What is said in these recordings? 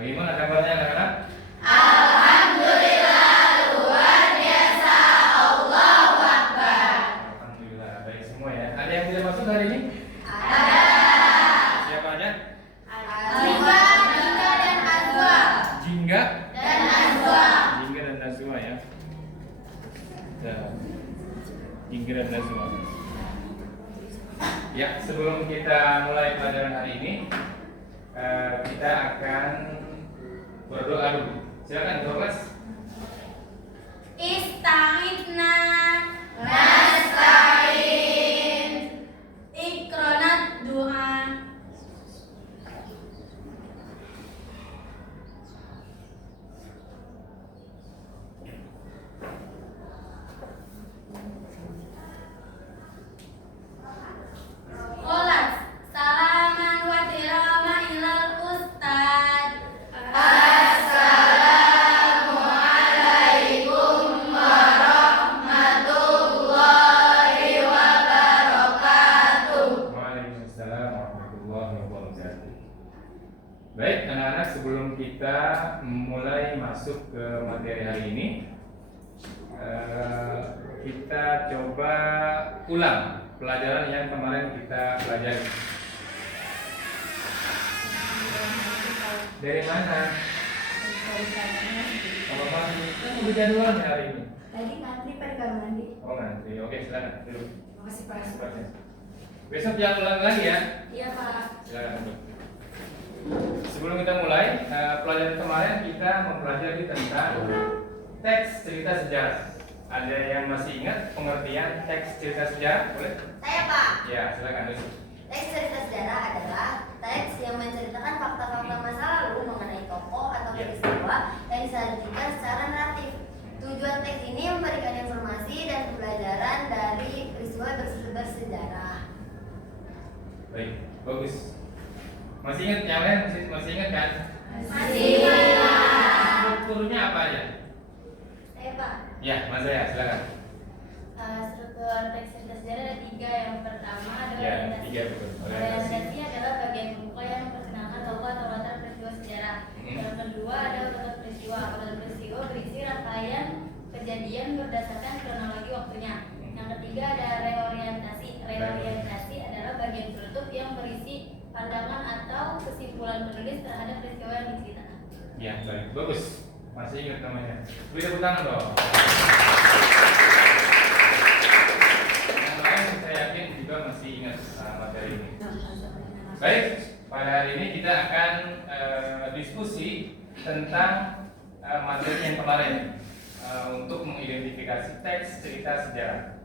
Bagaimana gambarnya anak-anak? Alhamdulillah luar biasa, Allahu Akbar. Alhamdulillah, baik semua ya. Ada yang tidak masuk hari ini? Ada. Siapa aja? Jingga, Jingga dan Azwa. Jingga Dan Azwa. Jingga dan Nazwa ya. Jingga dan Nazwa. Ya, sebelum kita mulai pelajaran hari ini, kita akan berdoa dulu. Silakan kelas. Ista'idna nasta'in. Ikronat du'a. Qolat salaman wa tirama ilal ustad. Assalamualaikum warahmatullahi wabarakatuh. Waalaikumsalam warahmatullahi wabarakatuh. Baik, anak-anak, sebelum kita mulai masuk ke materi hari ini, kita coba ulang pelajaran yang kemarin kita pelajari. Dari mana? Kamar mandi. Kan udah jadwalnya hari ini. Tadi ngantri pada kamar mandi. Oh, nanti. Oke, silakan duduk. Makasih Pak. Besok jangan ulang lagi ya. Iya Pak. Silakan duduk. Sebelum kita mulai, pelajaran kemarin kita mempelajari tentang teks cerita sejarah. Ada yang masih ingat pengertian teks cerita sejarah? Boleh? Saya Pak. Ya, silakan duduk. Teks cerita sejarah adalah teks yang menceritakan fakta-fakta masa lalu mengenai tokoh atau peristiwa yang disajikan secara naratif. Tujuan teks ini memberikan informasi dan pembelajaran dari peristiwa bersejarah. Baik, bagus. Masih ingat yang lain? Masih ingat kan? Masih. Strukturnya apa aja? Saya Pak. Ya, Mas saya, silakan. Struktur teks cerita sejarah ada 3. Yang pertama adalah Ya, orientasi. 3 betul. Orientasi adalah bagian pembuka yang memperkenalkan tokoh atau latar peristiwa sejarah. Yang kedua ada urutan peristiwa. Urutan peristiwa berisi rangkaian kejadian berdasarkan kronologi waktunya. Yang ketiga ada reorientasi. Reorientasi adalah bagian penutup yang berisi pandangan atau kesimpulan penulis terhadap peristiwa yang diceritakan. Ya, baik. Bagus. Masih ingat namanya. Beri tepuk tangan dong. Yang lain saya yakin juga masih ingat materi ini. Baik, pada hari ini kita akan diskusi tentang materi yang kemarin untuk mengidentifikasi teks cerita sejarah.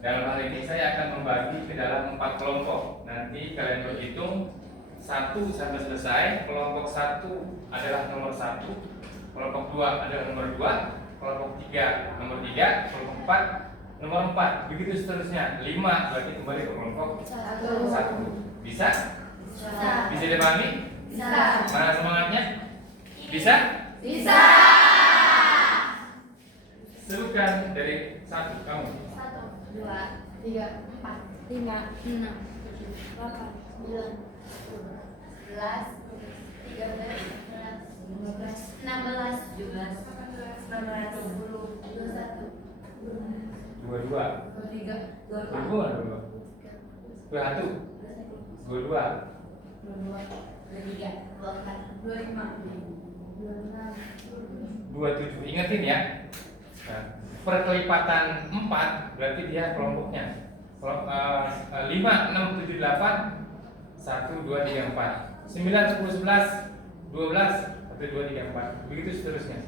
Dalam hal ini saya akan membagi ke dalam 4 kelompok. Nanti kalian berhitung 1 sampai selesai. Kelompok 1 adalah nomor 1, kelompok 2 adalah nomor 2, kelompok 3 nomor 3, kelompok 4 nomor 4. Begitu seterusnya. 5 berarti kembali ke kelompok 1. Bisa? Bisa dipahami? Bisa. Mana semangatnya? Bisa? Bisa. Sebutkan dari 1 kamu. 1, 2, 3, 4, 5, 6, 7, 8, 9, 11, 13, 14, 16, 17, 18, 19, 20, 21, 22. 23, 22. 21. 22. 27. Ingetin ya. Nah, perkelipatan 4 berarti dia kelompoknya. 5, 6, 7, 8 1, 2, 3, 4 9, 10, 11 12 1, 2, 3, 4. Begitu seterusnya.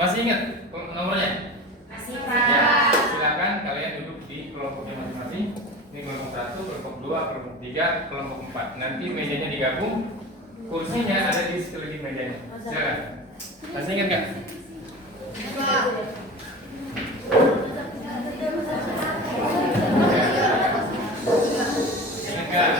Masih ingat nomornya? Masih Ya, silakan kalian duduk di kelompoknya masing-masing. Ini kelompok 1, kelompok 2, kelompok 3, kelompok 4. Nanti mejanya digabung, kursinya ada di sekeliling mejanya. Silakan. Masih ingat nggak? Ingat nggak?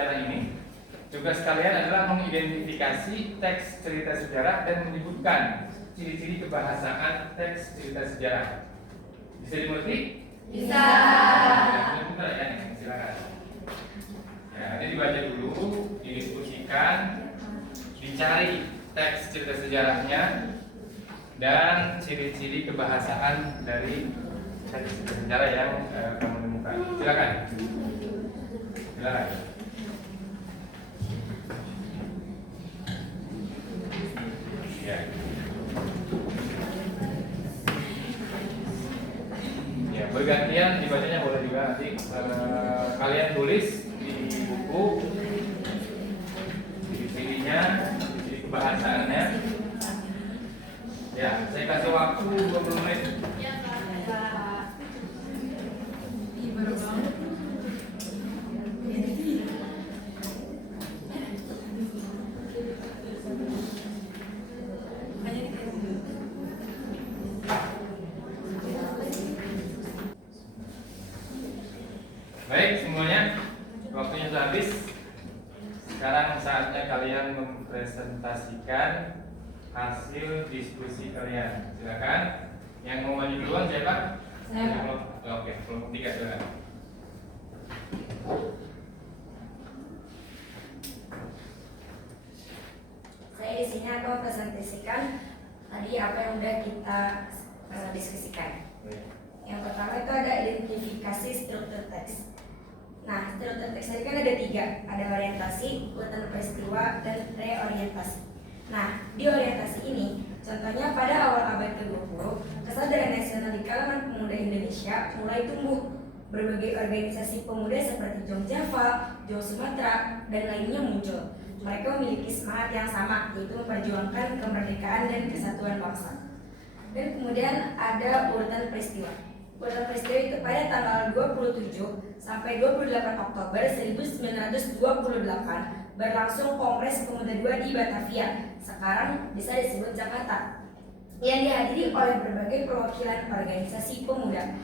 sejarah ini, tugas kalian adalah mengidentifikasi teks cerita sejarah dan menyebutkan ciri-ciri kebahasaan teks cerita sejarah. Bisa dimengerti? Bisa. Bentar ya, silakan. Ya, ini dibaca dulu, didiskusikan, dicari teks cerita sejarahnya dan ciri-ciri kebahasaan dari teks cerita sejarah yang kamu temukan. Silakan. Silakan. Ya. Ya, bergantian dibacanya boleh juga nanti kalian tulis di buku ciri-cirinya, ciri kebahasaannya. Ya, saya kasih waktu 20 menit. Ya, Pak. Baik semuanya, waktunya sudah habis. Sekarang saatnya kalian mempresentasikan hasil diskusi kalian. Silakan. Yang mau maju duluan siapa? Saya. Oke, kelompok 3 silakan. Saya di sini akan presentasikan tadi apa yang udah kita diskusikan. Yang pertama itu ada identifikasi struktur teks. Nah, struktur teks tadi kan ada 3, ada orientasi, urutan peristiwa, dan reorientasi. Nah, di orientasi ini, contohnya pada awal abad ke-20, kesadaran nasional di kalangan pemuda Indonesia mulai tumbuh. Berbagai organisasi pemuda seperti Jong Java, Jong Sumatera, dan lainnya muncul. Mereka memiliki semangat yang sama, yaitu memperjuangkan kemerdekaan dan kesatuan bangsa. Dan kemudian ada urutan peristiwa. Urutan peristiwa itu pada tanggal 27 sampai 28 Oktober 1928 berlangsung Kongres Pemuda II di Batavia, sekarang bisa disebut Jakarta, yang dihadiri oleh berbagai perwakilan organisasi pemuda.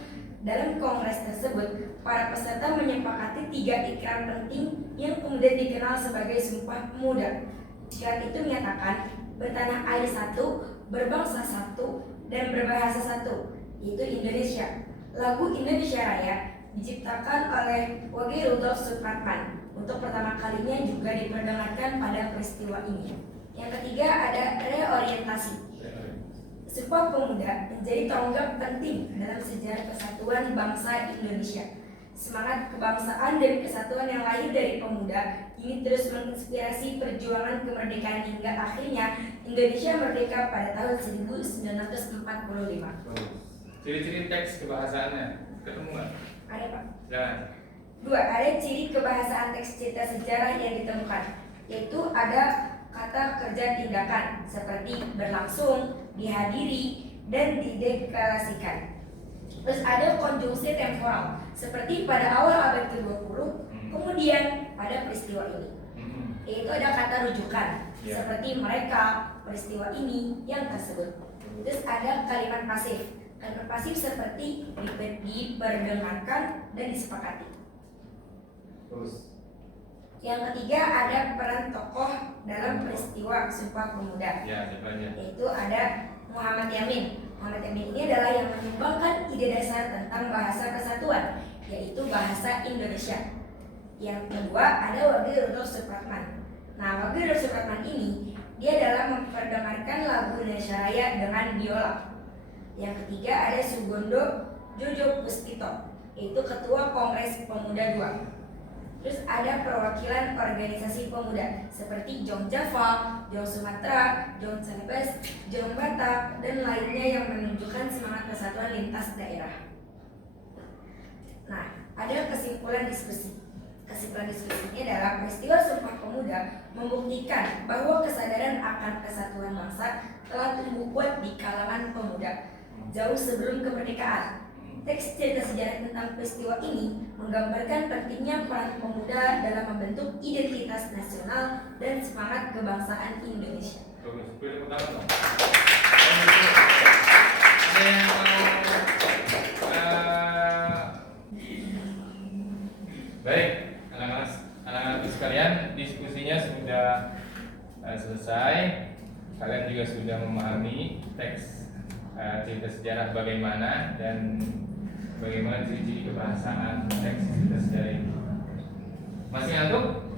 Dalam kongres tersebut, para peserta menyepakati 3 ikrar penting yang kemudian dikenal sebagai Sumpah Pemuda. Ikrar itu menyatakan bertanah air satu, berbangsa satu, dan berbahasa satu, yaitu Indonesia. Lagu Indonesia Raya diciptakan oleh W.G. Rudolf Supratman. Untuk pertama kalinya juga diperdengarkan pada peristiwa ini. Yang ketiga ada reorientasi. Sumpah Pemuda menjadi tonggak penting dalam sejarah kesatuan bangsa Indonesia. Semangat kebangsaan dan kesatuan yang lahir dari pemuda ini terus menginspirasi perjuangan kemerdekaan hingga akhirnya Indonesia merdeka pada tahun 1945. Ciri-ciri teks kebahasaannya ketemu nggak? Ada, Pak. Jangan. 2. Ada ciri kebahasaan teks cerita sejarah yang ditemukan, yaitu ada kata kerja tindakan seperti berlangsung, dihadiri, dan dideklarasikan. Terus ada konjungsi temporal seperti pada awal abad ke-20, kemudian pada peristiwa ini. Yaitu ada kata rujukan seperti mereka, peristiwa ini, yang tersebut. Terus ada kalimat pasif. Kalimat pasif seperti diperdengarkan dan disepakati. Terus. Yang ketiga ada peran tokoh dalam peristiwa Sumpah Pemuda. Ya, siapa aja? Yaitu ada Muhammad Yamin. Muhammad Yamin ini adalah yang menyumbangkan ide dasar tentang bahasa kesatuan, yaitu bahasa Indonesia. Yang kedua ada W.G. Rudolf Supratman. Nah, W.G. Rudolf Supratman ini dia adalah memperdengarkan lagu Indonesia Raya dengan biola. Yang ketiga ada Sugondo Jojo Puspito, yaitu Ketua Kongres Pemuda II. Terus ada perwakilan organisasi pemuda seperti Jong Java, Jong Sumatera, Jong Celebes, Jong Batak, dan lainnya yang menunjukkan semangat kesatuan lintas daerah. Nah, ada kesimpulan diskusi. Kesimpulan diskusi ini adalah peristiwa Sumpah Pemuda membuktikan bahwa kesadaran akan kesatuan bangsa telah tumbuh kuat di kalangan pemuda jauh sebelum kemerdekaan. Teks cerita sejarah tentang peristiwa ini menggambarkan pentingnya peran pemuda dalam membentuk identitas nasional dan semangat kebangsaan Indonesia. Bagus, pilih pertama dong. Ada yang mau baik, anak-anak sekalian. sekalian, diskusinya sudah selesai. Kalian juga sudah memahami teks cerita sejarah bagaimana dan bagaimana ciri-ciri keberhasilan teks cerita sejarah ini. Masih ngantuk?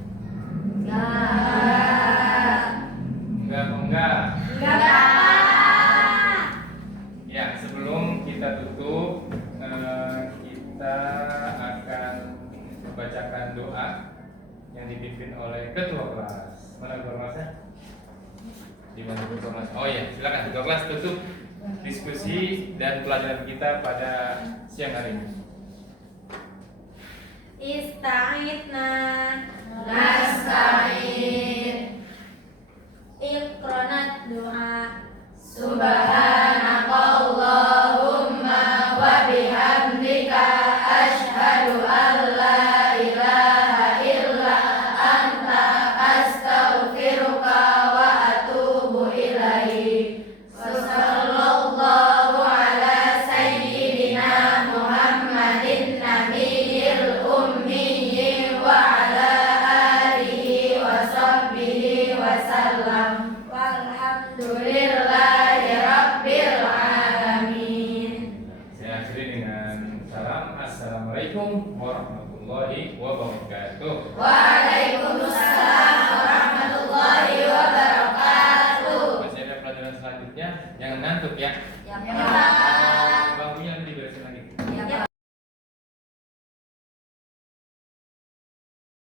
Enggak. Ya, sebelum kita tutup, kita akan membacakan doa yang dipimpin oleh ketua kelas. Mana ketua kelasnya? Di mana ketua kelas? Oh iya, silakan ketua kelas tutup diskusi dan pelajaran kita pada siang hari ini. Ista'idna Nasta'in. Iqronat doa. Subhanakallahumma wa bihamdika asyhadu an la ilaha illa anta astaghfiruka wa atubu ilaik. Sallallahu ala sayyidina Muhammadin nabiyil ummi wa ala alihi wa sahbihi wa sallam. Walhamdulillahi rabbil alamin. Saya akhiri dengan salam. Assalamualaikum warahmatullahi wabarakatuh. Waalaikumsalam warahmatullahi wabarakatuh. Masih ada pelajaran selanjutnya. Jangan ngantuk ya. Ya.